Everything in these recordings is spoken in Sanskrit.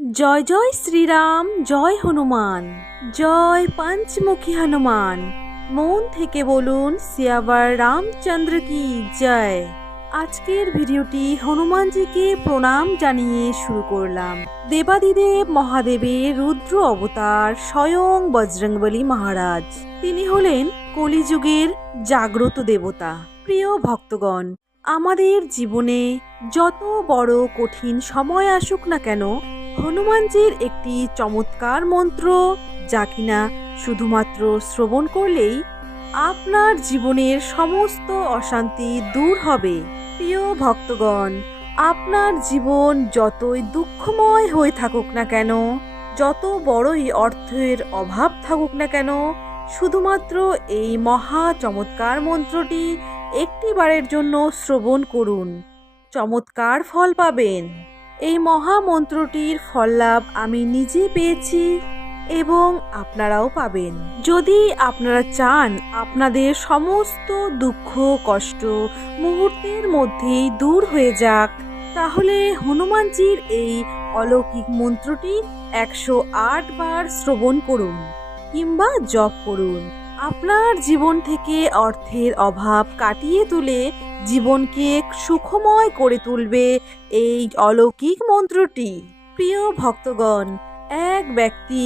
জয় জয় শ্রীরাম, জয় হনুমান, জয় পঞ্চমুখী হনুমান। মন থেকে বলুন সিয়াবার রামচন্দ্র কি জয়। আজকের ভিডিওটি হনুমানজিকে প্রণাম জানিয়ে শুরু করলাম। দেবাদিদেব মহাদেবের রুদ্র অবতার স্বয়ং বজরংবলী মহারাজ। তিনি হলেন কলিযুগের জাগ্রত দেবতা। প্রিয় ভক্তগণ, আমাদের জীবনে যত বড় কঠিন সময় আসুক না কেন, হনুমানজির একটি চমৎকার মন্ত্র, যা কিনা শুধুমাত্র শ্রবণ করলেই আপনার জীবনের সমস্ত অশান্তি দূর হবে। প্রিয় ভক্তগণ, আপনার জীবন যতই দুঃখময় হয়ে থাকুক না কেন, যত বড়ই অর্থের অভাব থাকুক না কেন, শুধুমাত্র এই মহা চমৎকার মন্ত্রটি একটিবারের জন্য শ্রবণ করুন, চমৎকার ফল পাবেন। এই মহা মন্ত্রটির ফল লাভ আমি নিজে পেয়েছি এবং আপনারাও পাবেন। যদি আপনারা চান আপনাদের সমস্ত দুঃখ কষ্ট মুহূর্তের মধ্যেই দূর হয়ে যাক, তাহলে হনুমানজির এই অলৌকিক মন্ত্রটি 108 বার শ্রবণ করুন কিংবা জপ করুন। আপনার জীবন থেকে অর্থের অভাব কাটিয়ে তুলে জীবনকে সুখময় করে তুলবে এই অলৌকিক মন্ত্রটি। প্রিয় ভক্তগণ, এক ব্যক্তি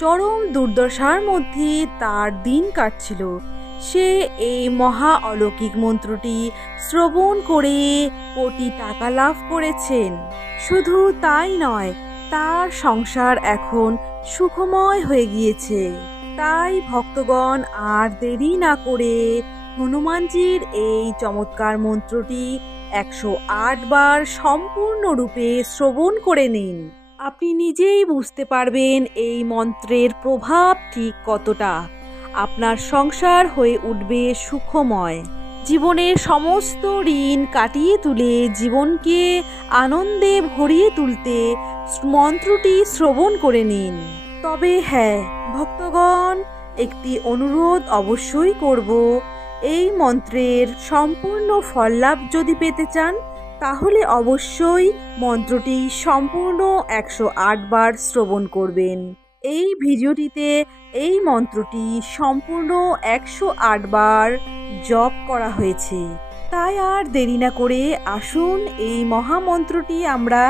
চরম দুর্দশার মধ্যে তার দিন কাটছিল। সে এই মহা অলৌকিক মন্ত্রটি শ্রবণ করে কোটি টাকা লাভ করেছেন। শুধু তাই নয়, তার সংসার এখন সুখময় হয়ে গিয়েছে। তাই ভক্তগণ, আর দেরি না করে হনুমানজির এই চমৎকার মন্ত্রটি 108 বার সম্পূর্ণরূপে শ্রবণ করে নিন। আপনি নিজেই বুঝতে পারবেন এই মন্ত্রের প্রভাব ঠিক কতটা। আপনার সংসার হয়ে উঠবে সুখময়। জীবনের সমস্ত ঋণ কাটিয়ে তুলে জীবনকে আনন্দে ভরিয়ে তুলতে মন্ত্রটি শ্রবণ করে নিন। তবে হ্যাঁ ভক্তগণ, একটি অনুরোধ অবশ্যই করব। এই মন্ত্রের সম্পূর্ণ ফল লাভ যদি পেতে চান, তাহলে অবশ্যই মন্ত্রটি সম্পূর্ণ 108 বার শ্রবণ করবেন। এই ভিডিওটিতে এই মন্ত্রটি সম্পূর্ণ 108 বার জপ করা হয়েছে। তাই আর দেরি না করে আসুন এই মহামন্ত্রটি আমরা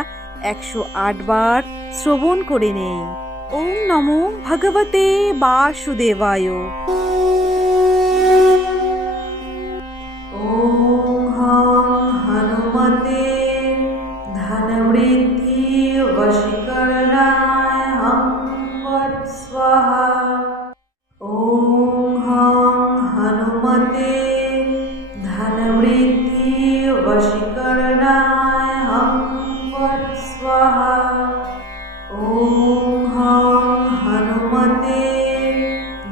108 বার শ্রবণ করে নেই। ওম নমো ভগবতে বাসুদেবায়। ওম হনুমতে ধনবৃদ্ধি বশীকরণায় হং ফট স্বাহা। ওম হনুমতে ধনবৃদ্ধি বশীকরণায় হং ফট স্বাহা। ওম হনুমতে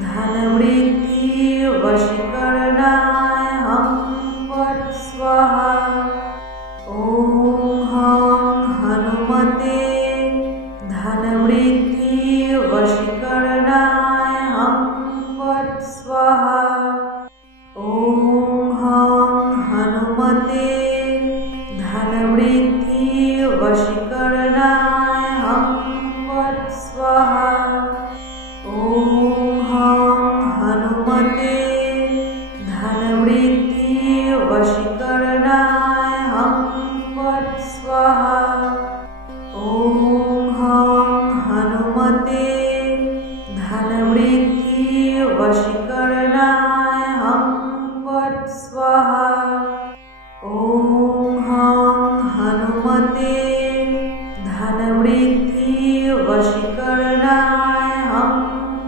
ধনবৃদ্ধি বশীকরণায় হং ফট স্বাহা। ওম হনুমতে ধনবৃদ্ধি বশীকরণায় হং ফট স্বাহা। ওম হনুমতে ধনবৃদ্ধি বশীকরণায় হং ফট স্বাহা। ওম হনুমতে ধনবৃদ্ধি বশীকরণায় হং ফট স্বাহা। ওম হনুমতে ধনবৃদ্ধি বশীকরণায় হং ফট স্বাহা। ওম হনুমতে ধনবৃদ্ধি বশীকরণায় হং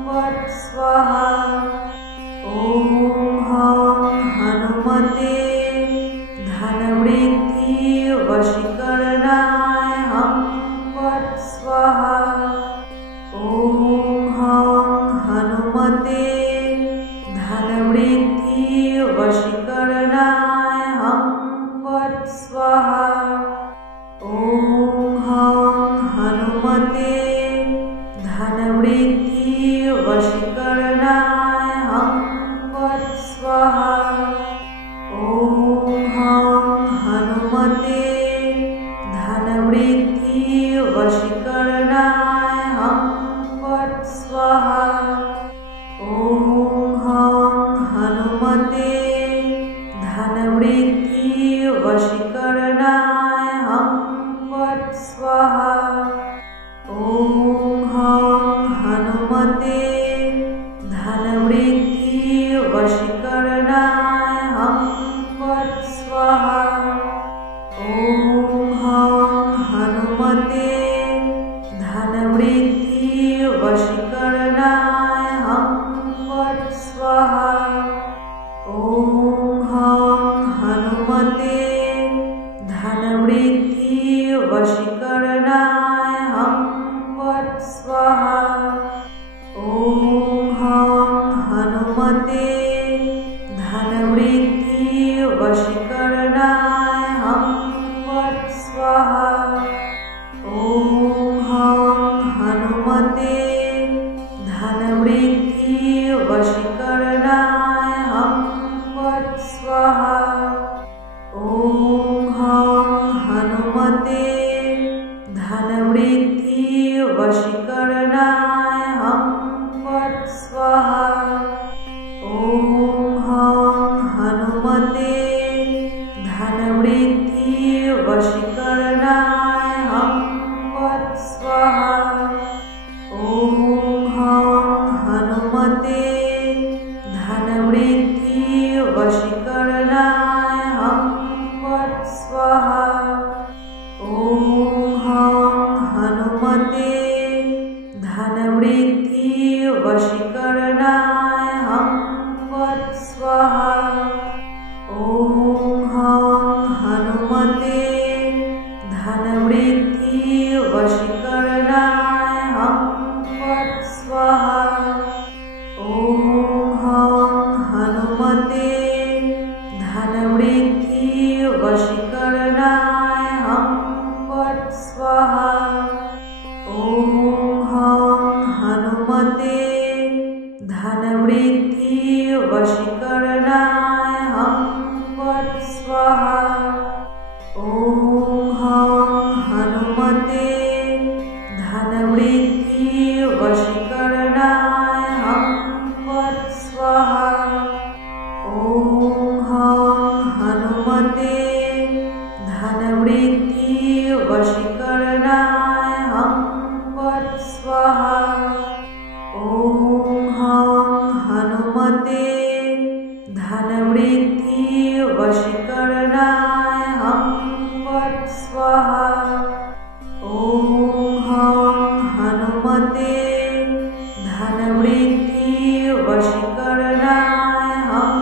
ফট স্বাহা। ওম হনুমতে ধনবৃদ্ধি বশীকরণায় হং ফট স্বাহা। ওম হনুমতে ধনবৃদ্ধি বশীকরণায় হং ফট স্বাহা। ওম হনুমতে ধনবৃদ্ধি বশীকরণায় হং ফট স্বাহা। ওম হনুমতে ধনবৃদ্ধি বশীকরণায় धनवृद्धि वशीकरणाय हं फट् स्वाहा। ॐ हं हनुमते धनवृद्धि वशीकरणाय हं फट् स्वाहा। ॐ हं हनुमते धनवृद्धि वशीकरणाय हं फट् स्वाहा। ॐ हं हनुमते धनवृद्धि वशीकरणाय हं फट् स्वाहा। ॐ हं हनुमते धनवृद्धि वशीकरणाय हं फट् स्वाहा। ॐ हं हनुमते धनवृद्धि वशीकरणाय हं फट् स्वाहा। ॐ हं हनुमते धनवृद्धि वशीकरणाय हं फट् स्वाहा। ॐ हं हनुमते धनवृद्धि वशीकरणाय हं फट् स्वाहा। ॐ हं हनुमते धनवृद्धि वशीकरणाय हं फट् स्वाहा। ॐ हं हनुमते धनवृद्धि वशीकरणाय हं फट् स्वाहा। ॐ हं हनुमते धनवृद्धि वशीकरणाय हं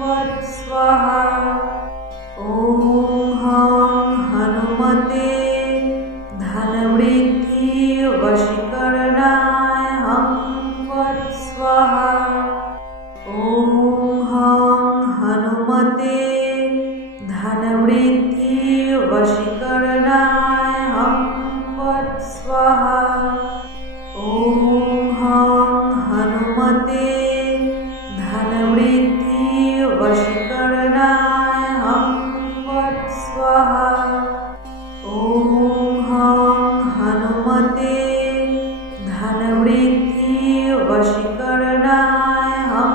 फट् स्वाहा। ॐ हं हनुमते धनवृद्धि वशीकरणाय हं फट् स्वाहा। ॐ हं हनुमते धनवृद्धि वशीकरणाय हं फट् स्वाहा। ॐ हं हनुमते धनवृद्धि वशीकरणाय हं फट् स्वाहा। ॐ हं हनुमते धनवृद्धि वशीकरणाय हं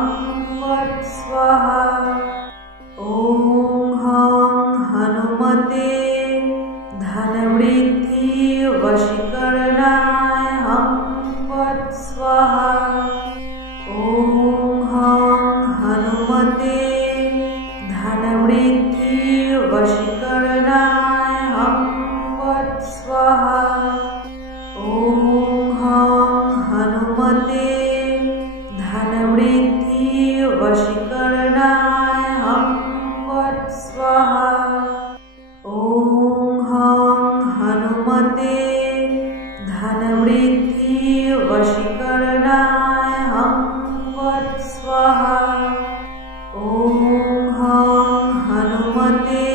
फट् स्वाहा। ॐ हं हनुमते धनवृद्धि वशीकरणाय हं फट् स्वाहा। ॐ हं हनुमते धनवृद्धि वशीकरणाय हं फट् स्वाहा। ॐ हं हनुमते धनवृद्धि वशीकरणाय हं फट् स्वाहा। ॐ हं हनुमते धनवृद्धि वशीकरणाय हं फट् स्वाहा। ॐ हं हनुमते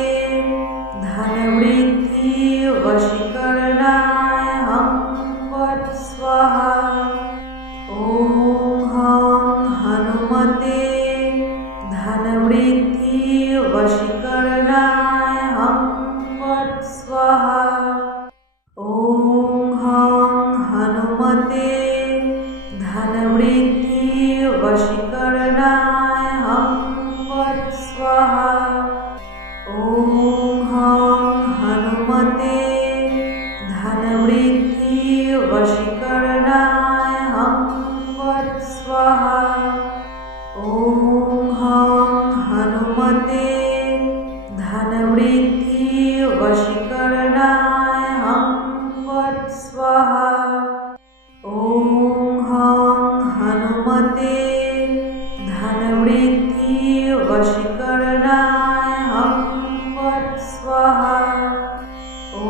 धनवृद्धि वशीकरणाय हं फट् स्वाहा। ॐ हं हनुमते धनवृद्धि वशीकरणाय हं फट् स्वाहा। ॐ हं हनुमते धनवृद्धि वशीकरणाय हं फट् स्वाहा। ॐ हं हनुमते धनवृद्धि वशीकरणाय हं फट् स्वाहा। ॐ हं हनुमते धनवृद्धि वशीकरणाय हं फट् स्वाहा। ॐ हं हनुमते धनवृद्धि वशीकरणाय हं फट् स्वाहा। ॐ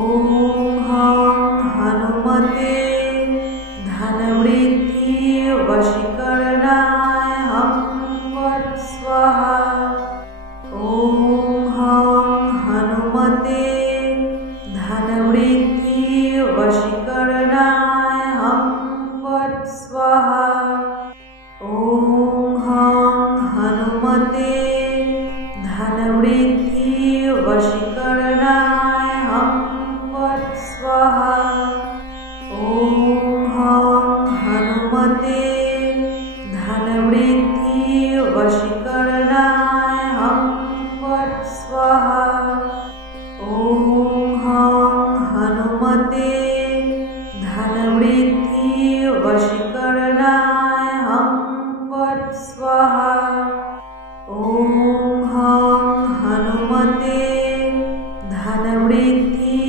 हं हनुमते हनुमते धनवृद्धि वशीकरणाय हं फट् स्वाहा। ॐ हं हनुमते धनवृद्धि वशीकरणाय हं फट् स्वाहा। ॐ हं हनुमते धनवृद्धि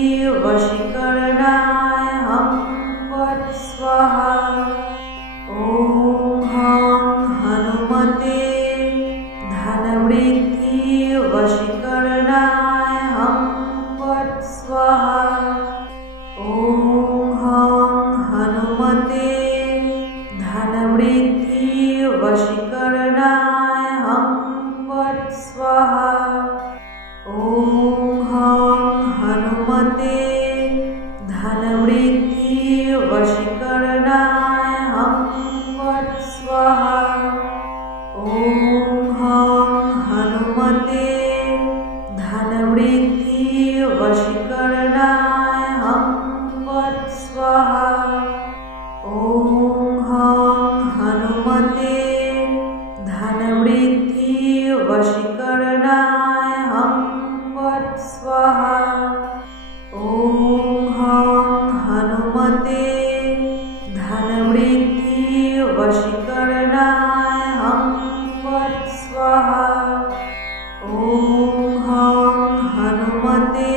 वशीकरणाय हं फट् स्वाहा। ॐ हं हनुमते धनवृद्धि वशीकरणाय हं फट् स्वाहा। ॐ हं हनुमते धनवृद्धि वशीकरणाय हं फट् स्वाहा। ॐ हं हनुमते धनवृद्धि वशीकरणाय हं फट् स्वाहा। ॐ हं हनुमते धनवृद्धि वशीकरणाय हं फट् स्वाहा। ॐ हं हनुमते धनवृद्धि वशीकरणाय हं फट् स्वाहा। ॐ हं हनुमते धनवृद्धि वशीकरणाय हं फट् स्वाहा। ॐ हं हनुमते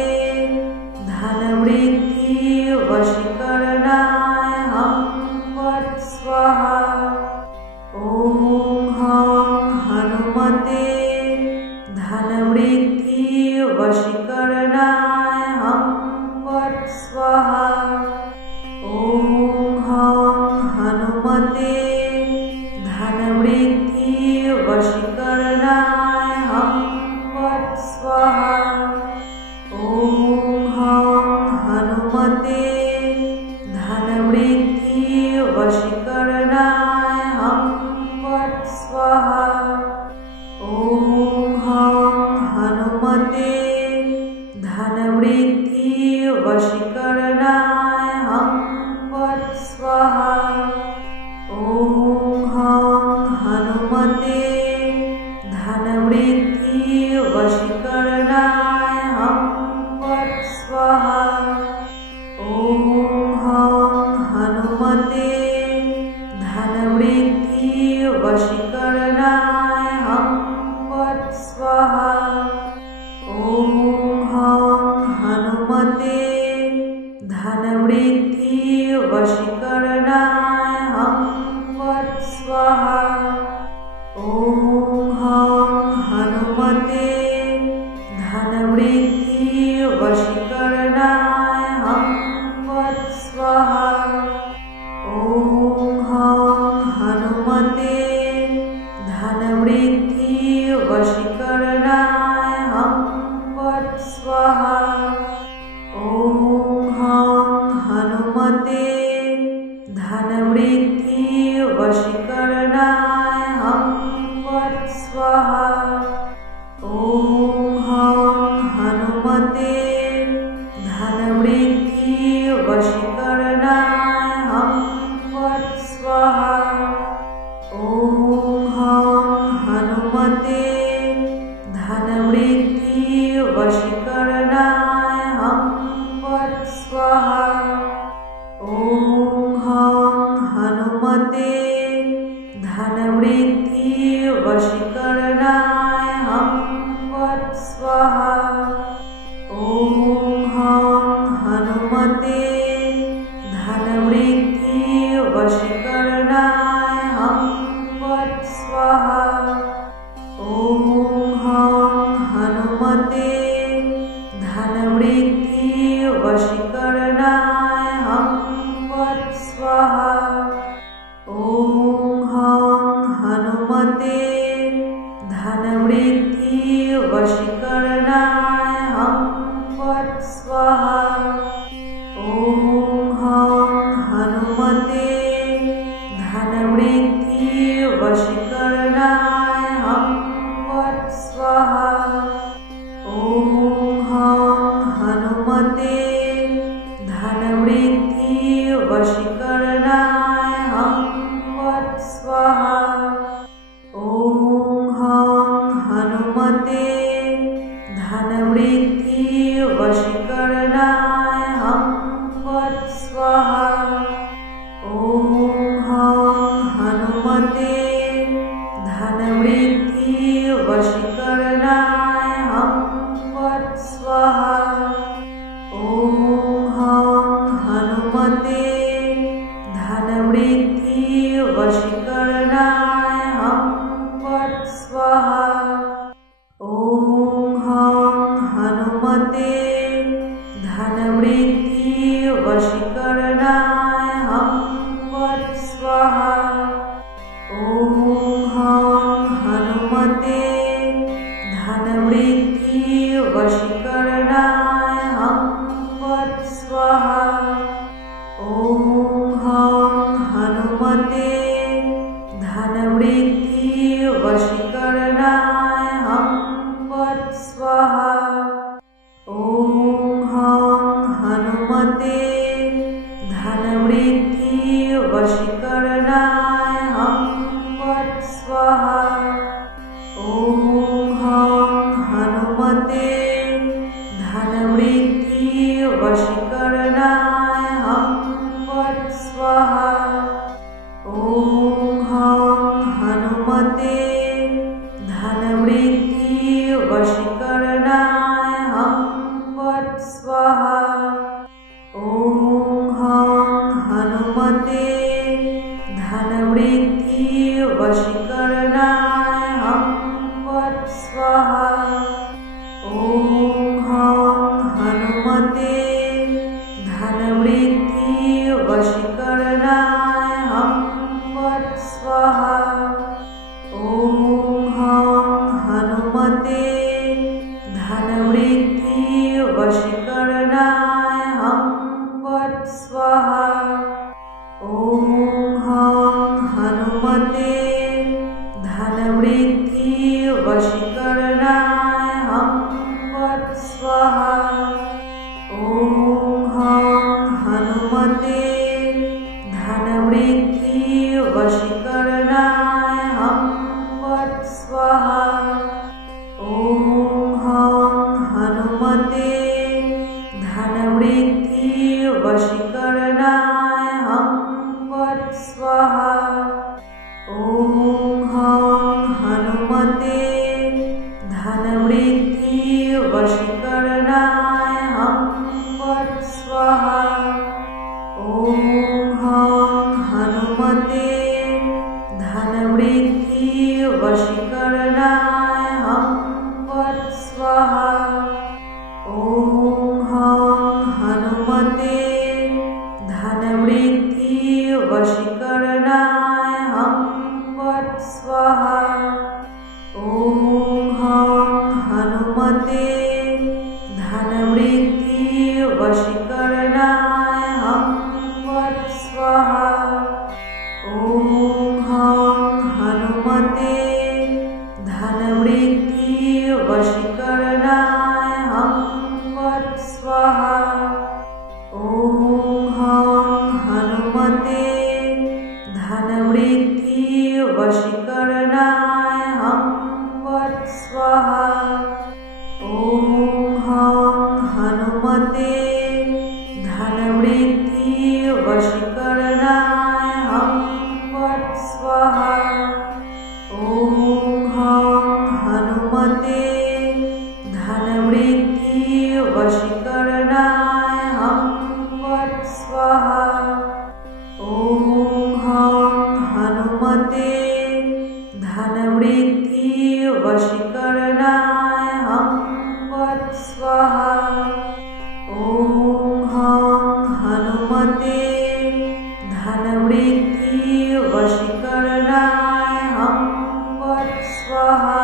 धनवृद्धि वशीकरणाय हं फट् स्वाहा। ॐ हं हनुमते धनवृद्धि वशीकरणाय हं फट् स्वाहा। ॐ हं हनुमते धनवृद्धि वशीकरणाय हं फट् स्वाहा। ॐ हं हनुमते धनवृद्धि वशीकरणाय हं फट् स्वाहा। ॐ हं हनुमते धनवृद्धि वशीकरणाय हं फट् स्वाहा। ॐ हं हनुमते धनवृद्धि वशीकरणाय हं फट् स्वाहा। ॐ हं हनुमते धनवृद्धि वशीकरणाय हं फट् स्वाहा। ॐ हं हनुमते धनवृद्धि वशीकरणाय हं फट् स्वाहा। ॐ हं हनुमते धनवृद्धि वशीकरणाय हं फट् स्वाहा। ॐ हं हनुमते धनवृद्धि वशीकरणाय हं फट् स्वाहा। ॐ हं हनुमते धनवृद्धि वशीकरणाय हं फट् स्वाहा। ॐ हं हनुमते धनवृद्धि वशीकरणाय हं फट् स्वाहा। ॐ हं हनुमते धनवृद्धि वशीकरणाय हं फट् स्वाहा। ॐ हं हनुमते धनवृद्धि वशीकरणाय हं फट् स्वाहा। ॐ हं हनुमते धनवृद्धि वशीकरणाय हं फट् स्वाहा। ॐ हं हनुमते धनवृद्धि वशीकरणाय हं फट् स्वाहा। ॐ हं हनुमते धनवृद्धि वशीकरणाय हं फट् स्वाहा। ॐ हं हनुमते धनवृद्धि वशीकरणाय हं फट् स्वाहा। ॐ हं हनुमते धनवृद्धि वशीकरणाय हं वशीकरणाय हं फट् स्वाहा। ॐ हं हनुमते धनवृद्धि वशीकरणाय हं फट् स्वाहा। ॐ हं हनुमते धनवृद्धि वशीकरणाय हं फट् स्वाहा। ॐ हं हनुमते धनवृद्धि वशीकरणाय हं फट् स्वाहा। ॐ हं हनुमते धनवृद्धि वशीकरणाय हं फट् स्वाहा। ॐ हं हनुमते धनवृद्धि वशीकरणाय हं फट् स्वाहा। ॐ हं हनुमते धनवृद्धि वशीकरणाय हं फट् स्वाहा। ॐ हं हनुमते धनवृद्धि वशीकरणाय हं फट् स्वाहा। ॐ हं हनुमते धनवृद्धि वशीकरणाय हं फट् स्वाहा। ॐ हं हनुमते धनवृद्धि वशीकरणाय हं फट् स्वाहा। ॐ हं हनुमते धनवृद्धि वशीकरणाय हं फट् स्वाहा। ॐ हं हनुमते धनवृद्धि वशीकरणाय हं फट् स्वाहा। ॐ हं हनुमते धनवृद्धि वशीकरणाय हं फट् स्वाहा। ॐ हं हनुमते धनवृद्धि वशीकरणाय हं फट् स्वाहा। ॐ हं हनुमते धनवृद्धि वशीकरणाय हं फट् स्वाहा। ॐ हं हनुमते धनवृद्धि वशीकरणाय हं फट् स्वाहा। ॐ हं हनुमते धनवृद्धि वशीकरणाय हं फट् स्वाहा। ॐ हं हनुमते धनवृद्धि वशीकरणाय हं फट् स्वाहा। ॐ हं हनुमते धनवृद्धि वशीकरणाय हं फट् स्वाहा।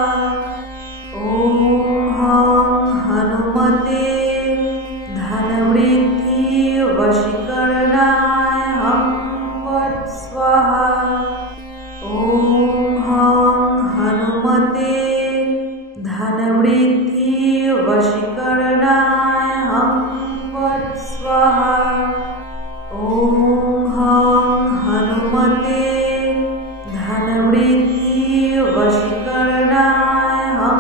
ॐ हं हनुमते धनवृद्धि वशीकरणाय हं फट् स्वाहा। ॐ हं हनुमते धनवृद्धि वशीकरणाय हं फट् स्वाहा। ॐ हं हनुमते धनवृद्धि वशीकरणाय हं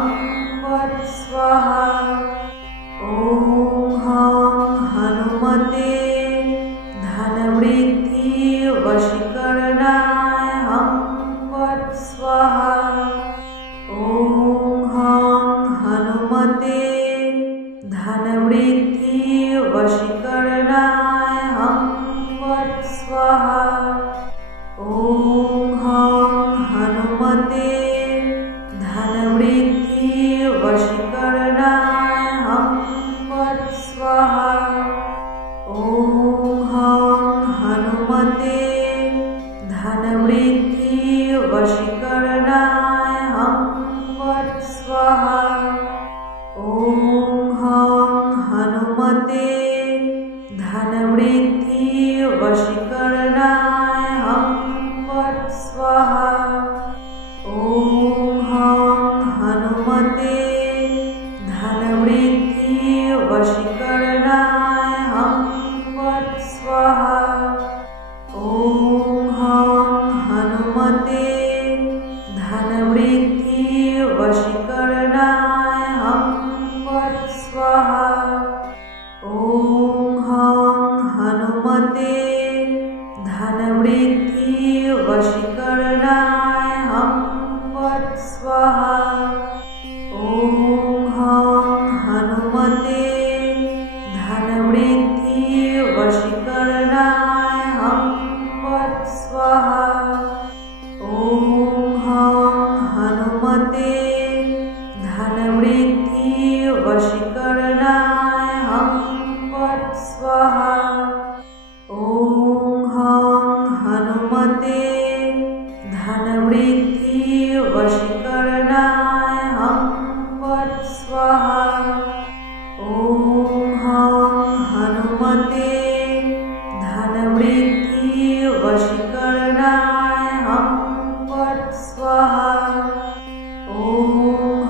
फट् स्वाहा। ॐ हं हनुमते धनवृद्धि वशीकरणाय हं फट् स्वाहा। ॐ हं हनुमते धनवृद्धि वशीकरणाय हं फट् स्वाहा। ॐ हं हनुमते धनवृद्धि वशीकरणाय हं फट् स्वाहा। ॐ हं हनुमते धनवृद्धि वशीकरणाय हं फट् स्वाहा। ॐ हं हनुमते धनवृद्धि वशीकरणाय हं फट् धनवृद्धि वशीकरणाय हं फट् स्वाहा। ॐ हं हनुमते धनवृद्धि वशीकरणाय हं फट् स्वाहा। ॐ हं हनुमते धनवृद्धि वशीकरणाय हं फट् स्वाहा। ॐ हं हनुमते धनवृद्धि वशीकरणाय हं फट् स्वाहा। ॐ हं हनुमते धनवृद्धि वशीकरणाय हं फट् स्वाहा। ॐ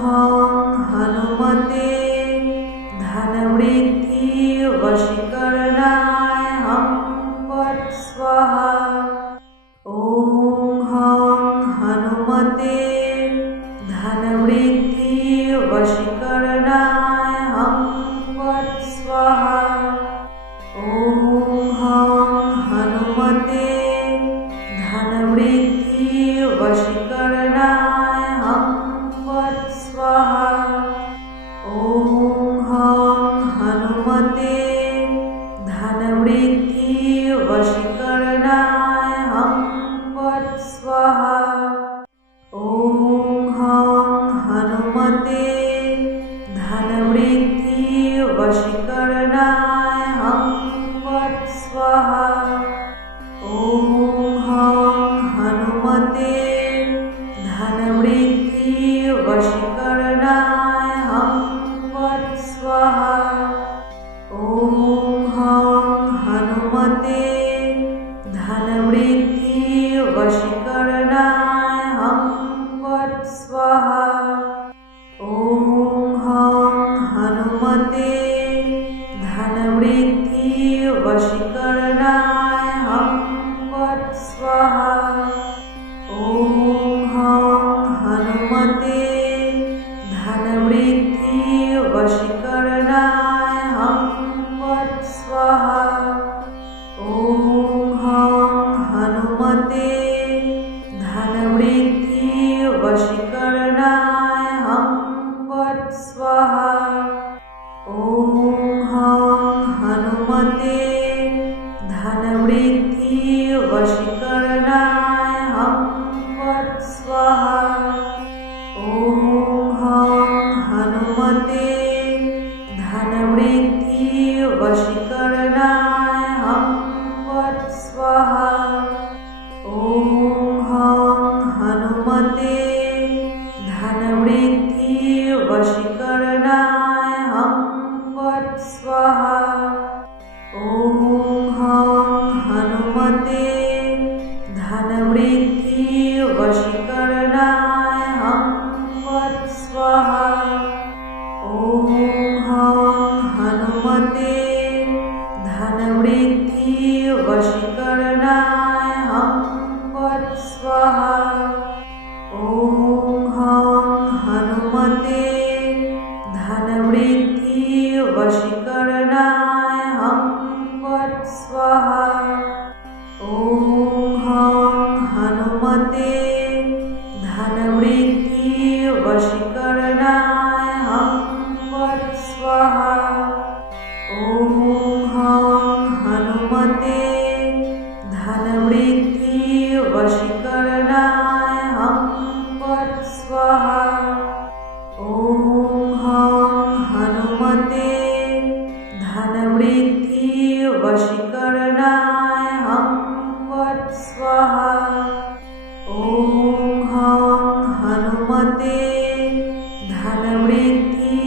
हं हनुमते धनवृद्धि वशीकरणाय हं फट् स्वाहा। ॐ हं हनुमते धनवृद्धि वशीकरणाय हं फट् स्वाहा। ॐ हं हनुमते धनवृद्धि वशीकरणाय हं फट् स्वाहा। ॐ हं हनुमते धनवृद्धि वशीकरणाय हं फट् स्वाहा। ॐ हं हनुमते धनवृद्धि वशीकरणाय हं फट् स्वाहा। ॐ हं हनुमते धनवृद्धि वशीकरणाय हं फट् स्वाहा। ॐ हं हनुमते धनवृद्धि वशीकरणाय हं फट् स्वाहा। ॐ हं हनुमते धनवृद्धि वशीकरणाय हं फट् स्वाहा। ॐ हं हनुमते धनवृद्धि वशीकरणाय हं फट् स्वाहा। ॐ हं हनुमते धनवृद्धि वशीकरणाय हं फट् स्वाहा। ॐ हं हनुमते धनवृद्धि वशीकरणाय हं फट् स्वाहा। ॐ हं हनुमते धनवृद्धि वशीकरणाय हं फट् स्वाहा। ॐ हं हनुमते धनवृद्धि वशीकरणाय हं फट् स्वाहा। ॐ हं हनुमते धनवृद्धि वशीकरणाय हं फट् स्वाहा। ॐ हं हनुमते धनवृद्धि वशीकरणाय हं फट् स्वाहा। ॐ हं हनुमते धनवृद्धि वशीकरणाय हं फट् स्वाहा। ॐ हं हनुमते धनवृद्धि वशीकरणाय हं फट् स्वाहा। ॐ हं हनुमते धनवृद्धि वशीकरणाय हं फट् स्वाहा। ॐ हं हनुमते धनवृद्धि वशीकरणाय हं फट् स्वाहा। ॐ हं हनुमते धनवृद्धि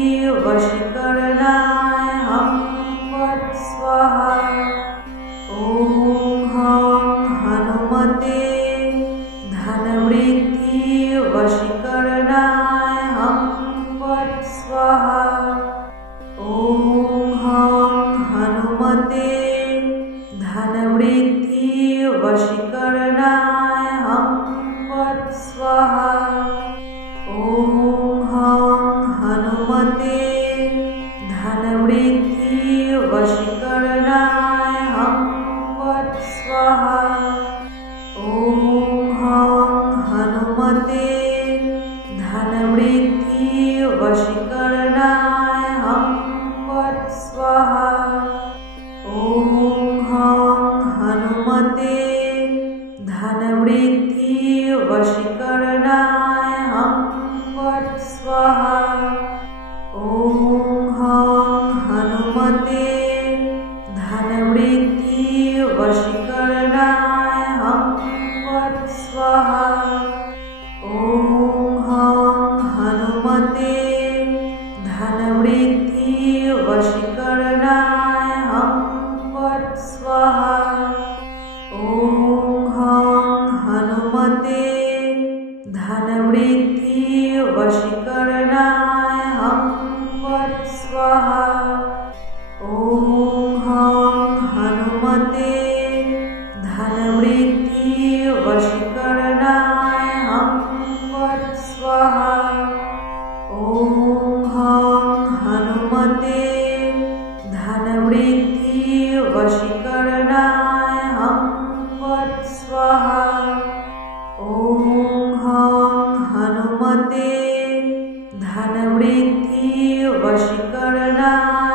वशीकरणाय हं फट् स्वाहा। ॐ हं हनुमते धनवृद्धि वशीकरणाय हं फट् स्वाहा। ॐ हं हनुमते धनवृद्धि वशीकरणाय हं फट् स्वाहा। ॐ हं हनुमते धनवृद्धि वशीकरणाय हं फट् स्वाहा। धनवृद्धि वशीकरणाय हं फट् स्वाहा। ॐ हं हनुमते धनवृद्धि वशीकरणाय हं फट् स्वाहा। ॐ हं हनुमते धनवृद्धि वशीकरणाय हं फट् स्वाहा। ॐ हं हनुमते धनवृद्धि वशीकरणाय हं फट् स्वाहा। ॐ हं हनुमते धनवृद्धि वशीकरणाय हं फट् स्वाहा। ॐ हं हनुमते धनवृद्धि वशीकरणाय हं फट् स्वाहा। ॐ हं हनुमते धनवृद्धि वशीकरणाय